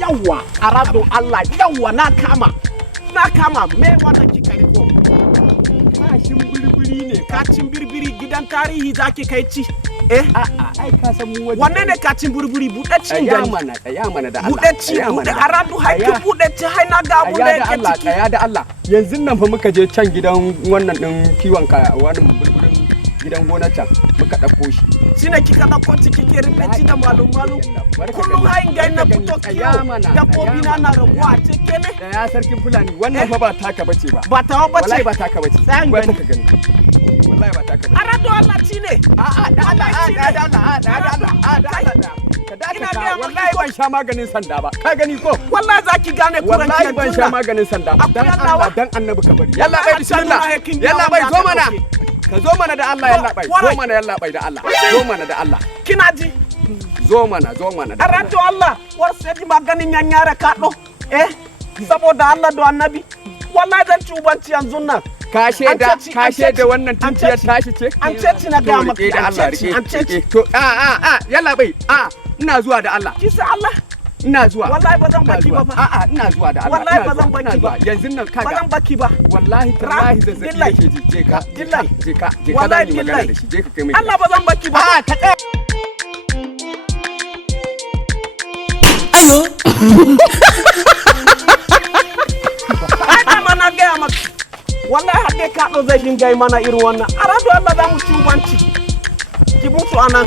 Yawa arado Allah yawa na kama me wannan kika riko kashin birbiri ne kacin birbiri gidan tarihi zaki kai ci ai ka san mu waje wanne ne kacin birbiri budacin gani ya mana da Allah budacci bude arado haiki budacci hai na ga bude yake ciki da Allah yanzu nan fa muka je can gidan wannan din kiwon ka wannan birbirin gidan gona can muka dauko shi shine kika dauko ciki ke rubuci da malum kullum hayin ga na fito kiyo dabbobi na rabuwa cike ne da ya sarkin fulani wannan fa ba taka bace ba tawa bace wallahi ba taka bace tsayan gani ka gani wallahi ba taka bace arado Allah ci ne da Allah ka dakata wallahi ban sha maganin sanda ba ka gani ko wallahi zaki gane kuran wallahi ban sha maganin sanda ba dan Allah dan annabi ka bari yalla bai bismillah yalla bai zo mana ka zo mana da Allah yalla bai zo mana yalla bai da Allah zo mana da Allah kina ji zo mana da arado Allah war sai maganin yanyara ka do saboda Allah do annabi wallahi zan ci ubanci yanzu nan ka sheda wannan tunciyar tashi ce an ce na ga maka da Allah an ce to yalla bai ina zuwa da Allah kisa Allah ina zuwa wallahi bazan baki ba fa ina zuwa da Allah wallahi bazan baki ba yanzu nan kaga bazan baki ba wallahi tallahi zazzabi yake ji je ka wallahi da magana da shi je ka kai mai Allah bazan baki ba ka tsaya ayo ai mana ga maka wallahi hadde ka do zai dinga mana irin wannan arado Allah za mu ci ubanci ki butu anan